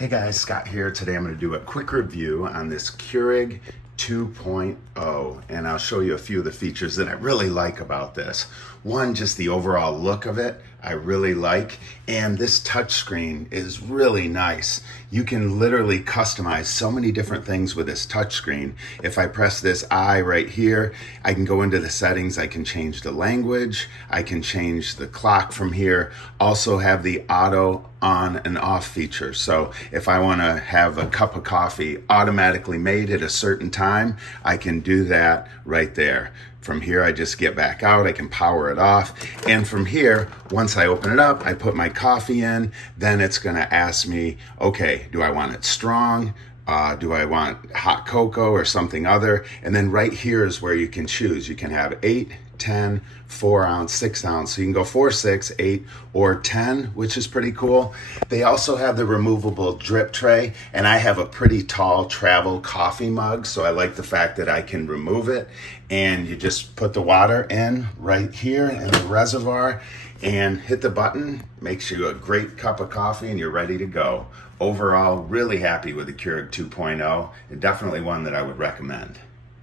Hey guys, Scott here. Today I'm going to do a quick review on this Keurig 2.0 and I'll show you a few of the features that I really like about this. One, just the overall look of it, I really like, and this touchscreen is really nice. You can literally customize so many different things with this touchscreen. If I press this I right here, I can go into the settings, I can change the language, I can change the clock from here, also have the auto on and off feature. So if I want to have a cup of coffee automatically made at a certain time, I can do that right there. From here, I just get back out, I can power it off. And from here, once I open it up, I put my coffee in, then it's gonna ask me, okay, do I want it strong? Do I want hot cocoa or something other? And then right here is where you can choose. You can have 8, 10, 4 ounce, 6 ounce. So you can go 4, 6, 8, or 10, which is pretty cool. They also have the removable drip tray, and I have a pretty tall travel coffee mug, so I like the fact that I can remove it, and you just put the water in right here in the reservoir and hit the button. Makes you a great cup of coffee and you're ready to go. Overall, really happy with the Keurig 2.0, and definitely one that I would recommend.